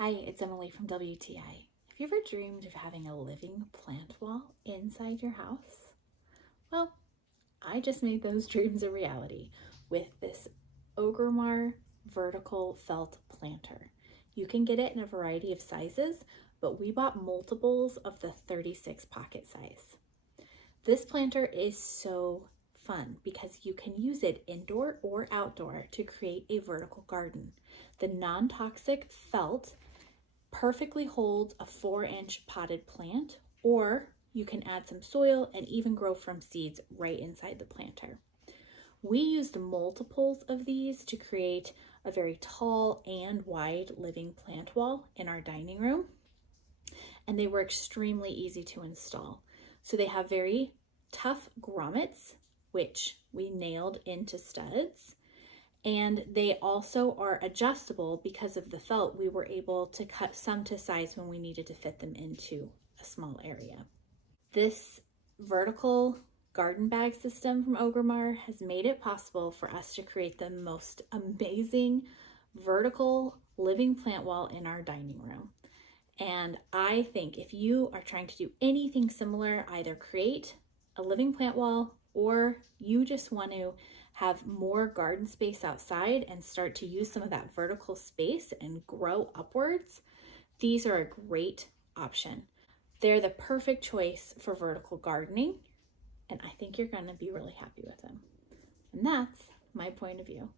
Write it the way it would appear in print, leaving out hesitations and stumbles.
Hi, it's Emily from WTI. Have you ever dreamed of having a living plant wall inside your house? Well, I just made those dreams a reality with this Ogrmar vertical felt planter. You can get it in a variety of sizes, but we bought multiples of the 36 pocket size. This planter is so fun because you can use it indoor or outdoor to create a vertical garden. The non-toxic felt perfectly holds a 4-inch potted plant, or you can add some soil and even grow from seeds right inside the planter. We used multiples of these to create a very tall and wide living plant wall in our dining room, and they were extremely easy to install. So they have very tough grommets, which we nailed into studs. And they also are adjustable because of the felt. We were able to cut some to size when we needed to fit them into a small area. This vertical garden bag system from Ogrmar has made it possible for us to create the most amazing vertical living plant wall in our dining room. And I think if you are trying to do anything similar, either create a living plant wall or you just want to have more garden space outside and start to use some of that vertical space and grow upwards, these are a great option. They're the perfect choice for vertical gardening, and I think you're going to be really happy with them. And that's my point of view.